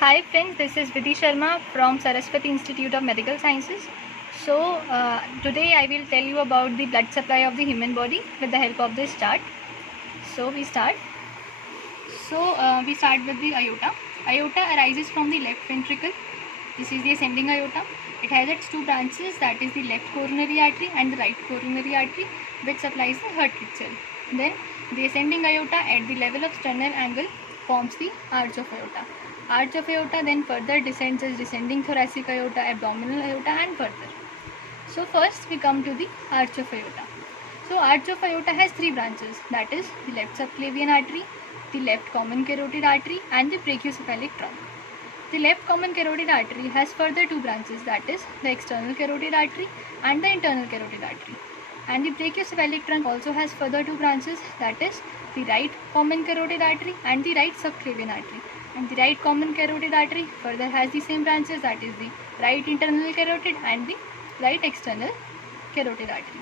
Hi friends, this is Vidhi Sharma from Saraswati Institute of Medical Sciences. Today I will tell you about the blood supply of the human body with the help of this chart. We start. We start with the aorta. Aorta arises from the left ventricle. This is the ascending aorta. It has its two branches, that is the left coronary artery and the right coronary artery, which supplies the heart itself. Then the ascending aorta at the level of sternal angle forms the arch of aorta. Arch of aorta then further descends as descending thoracic aorta, abdominal aorta and further. So first we come to the arch of aorta. So arch of aorta has three branches, that is the left subclavian artery, the left common carotid artery and the brachiocephalic trunk. The left common carotid artery has further two branches, that is the external carotid artery and the internal carotid artery. And the brachiocephalic trunk also has further two branches, that is the right common carotid artery and the right subclavian artery. And the right common carotid artery further has the same branches, that is the right internal carotid and the right external carotid artery.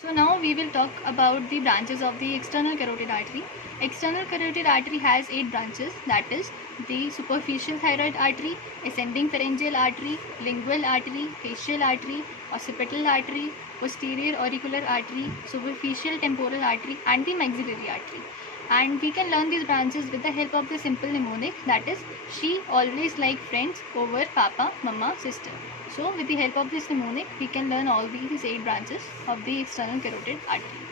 So now we will talk about the branches of the external carotid artery. External carotid artery has 8 branches, that is the superficial thyroid artery, ascending pharyngeal artery, lingual artery, facial artery, occipital artery, posterior auricular artery, superficial temporal artery and the maxillary artery. And we can learn these branches with the help of the simple mnemonic, that is she always like friends over papa, mama, sister. So with the help of this mnemonic we can learn all these 8 branches of the external carotid artery.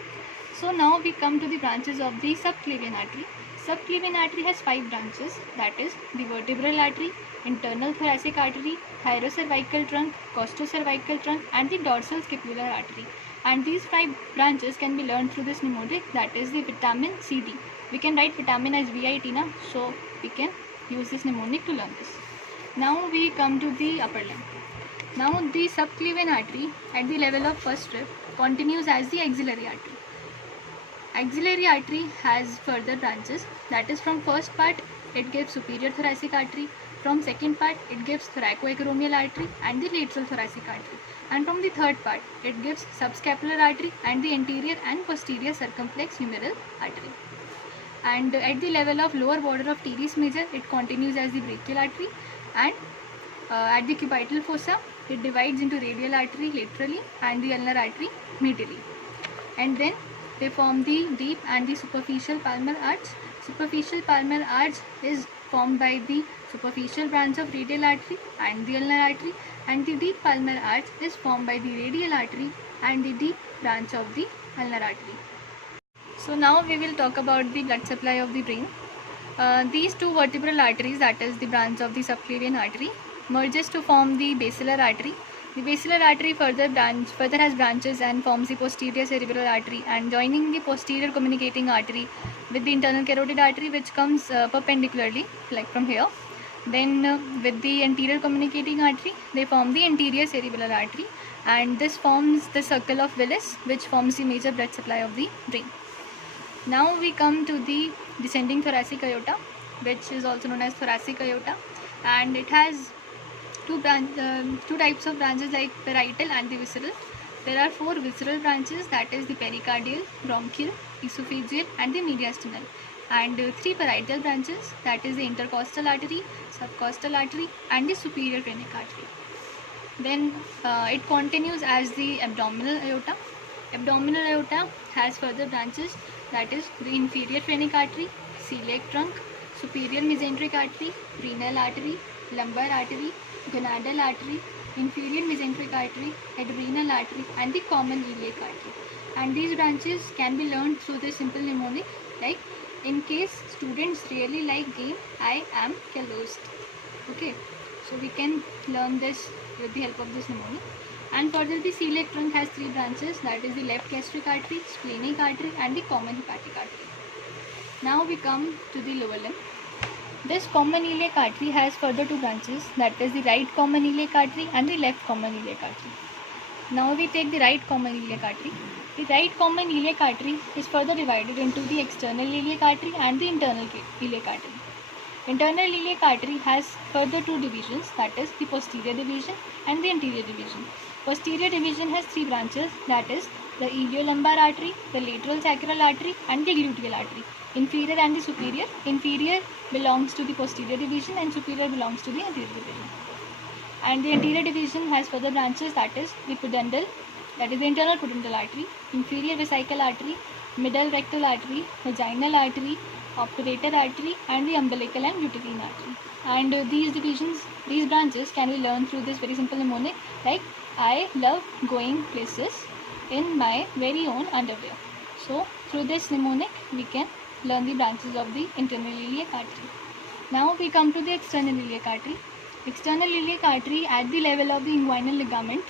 So now we come to the branches of the subclavian artery. Subclavian artery has 5 branches, that is the vertebral artery, internal thoracic artery, thyrocervical trunk, costocervical trunk and the dorsal scapular artery. And these 5 branches can be learned through this mnemonic, that is the vitamin CD. We can write vitamin as VIT na, so we can use this mnemonic to learn this. Now we come to the upper limb. Now the subclavian artery at the level of first rib continues as the axillary artery. Axillary artery has further branches, that is from first part it gives superior thoracic artery, from second part it gives thoracoacromial artery and the lateral thoracic artery, and from the third part it gives subscapular artery and the anterior and posterior circumflex humeral artery. And at the level of lower border of teres major it continues as the brachial artery, and at the cubital fossa it divides into radial artery laterally and the ulnar artery medially, and then they form the deep and the superficial palmar arch. Superficial palmar arch is formed by the superficial branch of radial artery and the ulnar artery, and the deep palmar arch is formed by the radial artery and the deep branch of the ulnar artery. So now we will talk about the blood supply of the brain. These two vertebral arteries, that is the branch of the subclavian artery, merges to form the basilar artery. The basilar artery further has branches and forms the posterior cerebral artery, and joining the posterior communicating artery with the internal carotid artery, which comes perpendicularly like from here. Then with the anterior communicating artery they form the anterior cerebral artery, and this forms the circle of Willis, which forms the major blood supply of the brain. Now we come to the descending thoracic aorta, which is also known as thoracic aorta, and it has two types of branches like parietal and the visceral. There are 4 visceral branches, that is the pericardial, bronchial, esophageal and the mediastinal, and 3 parietal branches, that is the intercostal artery, subcostal artery and the superior phrenic artery. Then it continues as the abdominal aorta. Abdominal aorta has further branches, that is the inferior phrenic artery, celiac trunk, superior mesenteric artery, renal artery, lumbar artery, gonadal artery, inferior mesenteric artery, adrenal artery and the common iliac artery. And these branches can be learned through the simple mnemonic, like in case students really like game, I am closed. Okay, so we can learn this with the help of this mnemonic. And further the celiac trunk has 3 branches, that is the left gastric artery, splenic artery and the common hepatic artery. Now we come to the lower limb. This common iliac artery has further 2 branches, that is the right common iliac artery and the left common iliac artery. Now we take the right common iliac artery. The right common iliac artery is further divided into the external iliac artery and the internal iliac artery. Internal iliac artery has further 2 divisions, that is the posterior division and the anterior division. Posterior division has 3 branches, that is the iliolumbar artery, the lateral sacral artery and the gluteal artery. inferior and the superior. Inferior belongs to the posterior division and superior belongs to the anterior division. And the anterior division has further branches, that is the pudendal, that is the internal pudendal artery, inferior vesical artery, middle rectal artery, vaginal artery, obturator artery, and the umbilical and uterine artery. And these branches can be learned through this very simple mnemonic, like I love going places in my very own underwear. So through this mnemonic we can learn the branches of the internal iliac artery. Now we come to the external iliac artery. External iliac artery at the level of the inguinal ligament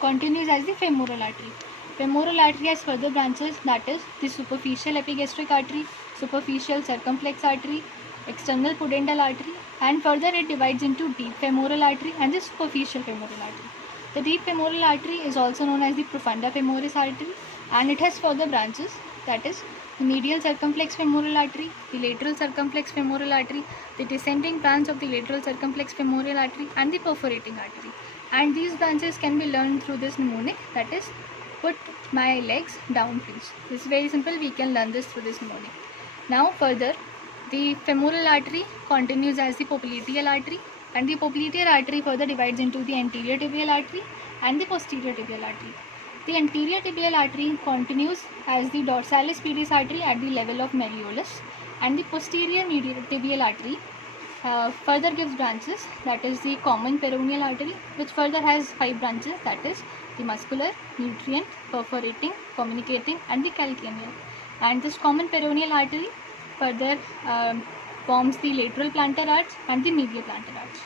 continues as the femoral artery. Femoral artery has further branches, that is the superficial epigastric artery, superficial circumflex artery, external pudendal artery, and further it divides into deep femoral artery and the superficial femoral artery. The deep femoral artery is also known as the profunda femoris artery, and it has further branches, that is the medial circumflex femoral artery, the lateral circumflex femoral artery, the descending branch of the lateral circumflex femoral artery, and the perforating artery. And these branches can be learned through this mnemonic, that is put my legs down please. This is very simple, we can learn this through this mnemonic. Now further, the femoral artery continues as the popliteal artery, and the popliteal artery further divides into the anterior tibial artery and the posterior tibial artery. The anterior tibial artery continues as the dorsalis pedis artery at the level of malleolus, and the posterior medial tibial artery further gives branches, that is the common peroneal artery, which further has 5 branches, that is the muscular, nutrient, perforating, communicating, and the calcaneal. And this common peroneal artery further forms the lateral plantar arch and the medial plantar arch.